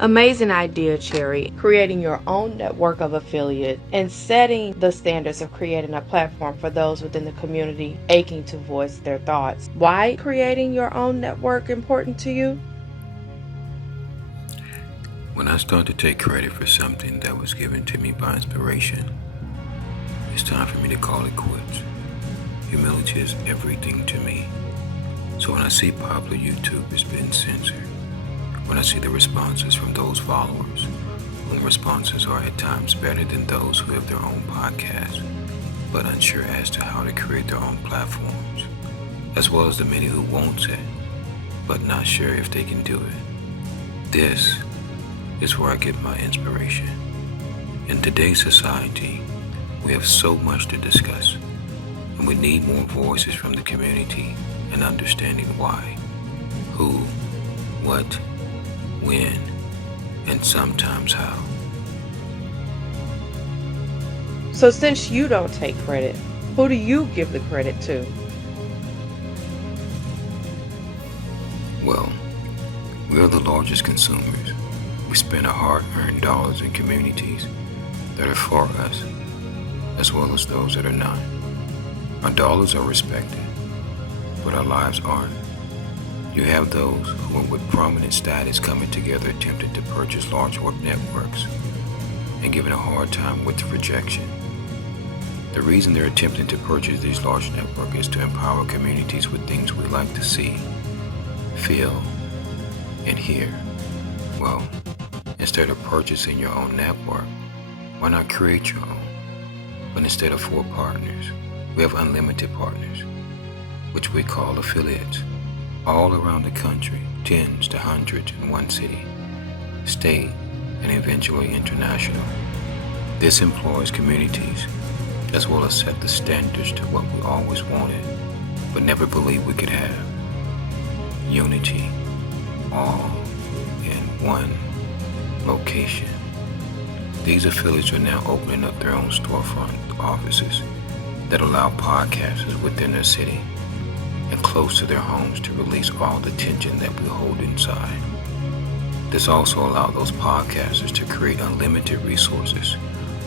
Amazing idea, Cherry. Creating your own network of affiliates and setting the standards of creating a platform for those within the community aching to voice their thoughts. Why creating your own network important to you? When I start to take credit for something that was given to me by inspiration, it's time for me to call it quits. Humility is everything to me. So when I see popular YouTubers being censored, when I see the responses from those followers, when responses are at times better than those who have their own podcasts, but unsure as to how to create their own platforms, as well as the many who want it, but not sure if they can do it. This is where I get my inspiration. In today's society, we have so much to discuss, and we need more voices from the community and understanding why, who, what, when, and sometimes how. So since you don't take credit, who do you give the credit to? Well, we are the largest consumers. We spend our hard-earned dollars in communities that are for us, as well as those that are not. Our dollars are respected, but our lives aren't. You have those who are with prominent status coming together attempting to purchase large networks and given a hard time with rejection. The reason they're attempting to purchase these large networks is to empower communities with things we like to see, feel, and hear. Well, instead of purchasing your own network, why not create your own? But instead of 4 partners, we have unlimited partners, which we call affiliates, all around the country, tens to hundreds in one city, state, and eventually international. This employs communities, as well as set the standards to what we always wanted, but never believed we could have. Unity, all in one location. These affiliates are now opening up their own storefront offices that allow podcasters within their city and close to their homes to release all the tension that we hold inside. This also allows those podcasters to create unlimited resources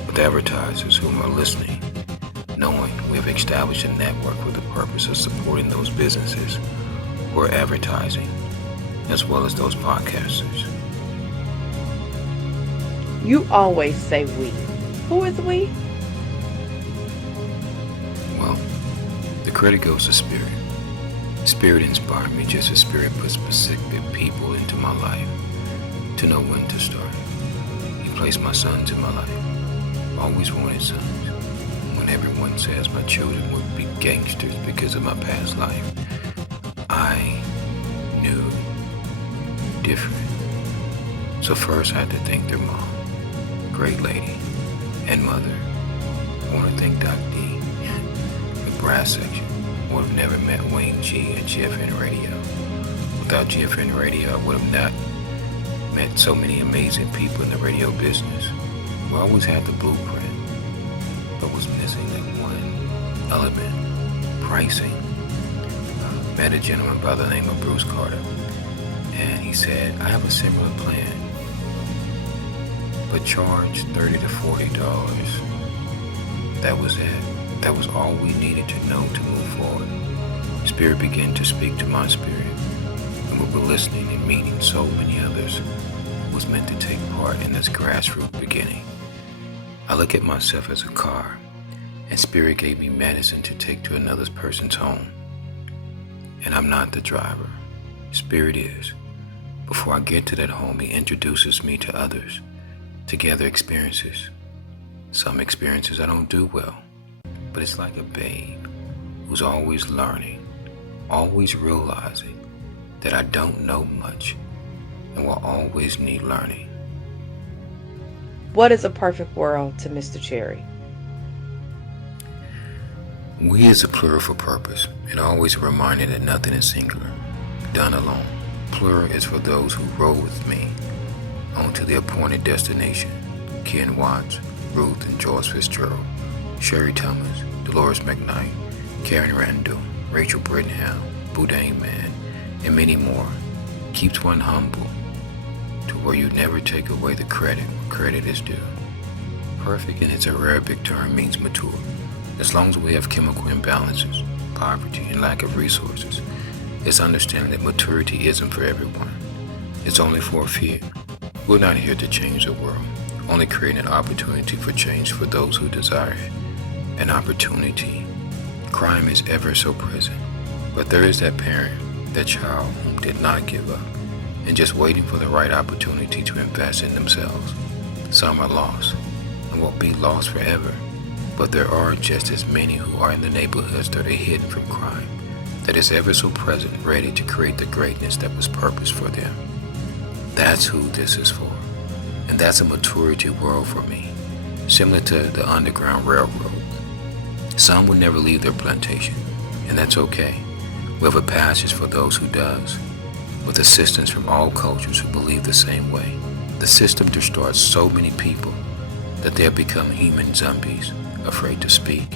with advertisers whom are listening, knowing we have established a network for the purpose of supporting those businesses who are advertising, as well as those podcasters. You always say we. Who is we? Well, the credit goes to Spirit. Spirit inspired me just as Spirit put specific people into my life to know when to start. He placed my sons in my life. Always wanted sons. When everyone says my children would be gangsters because of my past life, I knew different. So first I had to thank their mom, great lady, and mother. I want to thank Doc D, the brass section. I would have never met Wayne G at GFN Radio. Without GFN Radio, I would have not met so many amazing people in the radio business. We always had the blueprint, but was missing that one element, pricing. Met a gentleman by the name of Bruce Carter, and he said, I have a similar plan, but charge $30 to $40. That was it. That was all we needed to know to move forward. Spirit began to speak to my spirit, and we were listening and meeting so many others who was meant to take part in this grassroots beginning. I look at myself as a car, and Spirit gave me medicine to take to another person's home. And I'm not the driver. Spirit is. Before I get to that home, he introduces me to others, to gather experiences. Some experiences I don't do well, but it's like a babe who's always learning, always realizing that I don't know much and will always need learning. What is a perfect world to Mr. Cherry? We is a plural for purpose, and always a reminder that nothing is singular, done alone. Plural is for those who roll with me on to the appointed destination. Ken Watts, Ruth and Joyce Fitzgerald, Sherry Thomas, Dolores McKnight, Karen Randall, Rachel Brittenham, Boudin Man, and many more, keeps one humble to where you never take away the credit where credit is due. Perfect in its Arabic term means mature. As long as we have chemical imbalances, poverty, and lack of resources, it's understanding that maturity isn't for everyone. It's only for a few. We're not here to change the world, only creating an opportunity for change for those who desire it. An opportunity. Crime is ever so present, but there is that parent, that child whom did not give up, and just waiting for the right opportunity to invest in themselves. Some are lost, and won't be lost forever, but there are just as many who are in the neighborhoods that are hidden from crime, that is ever so present, ready to create the greatness that was purposed for them. That's who this is for, and that's a maturity world for me, similar to the Underground Railroad. Some will never leave their plantation, and that's okay. We have a passage for those who does, with assistance from all cultures who believe the same way. The system destroys so many people that they have become human zombies, afraid to speak,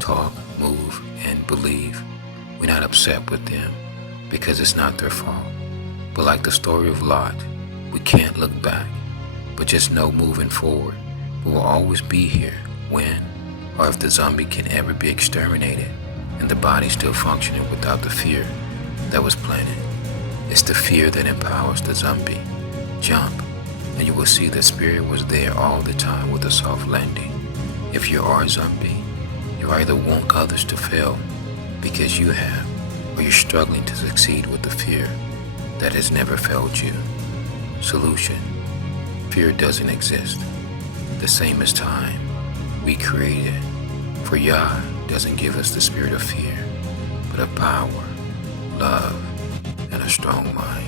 talk, move, and believe. We're not upset with them because it's not their fault. But like the story of Lot, we can't look back, but just know moving forward, we will always be here when, or if the zombie can ever be exterminated and the body still functioning without the fear that was planted. It's the fear that empowers the zombie. Jump, and you will see the spirit was there all the time with a soft landing. If you are a zombie, you either want others to fail because you have, or you're struggling to succeed with the fear that has never failed you. Solution: fear doesn't exist. The same as time, we create it. For Yah doesn't give us the spirit of fear, but of power, love, and a strong mind.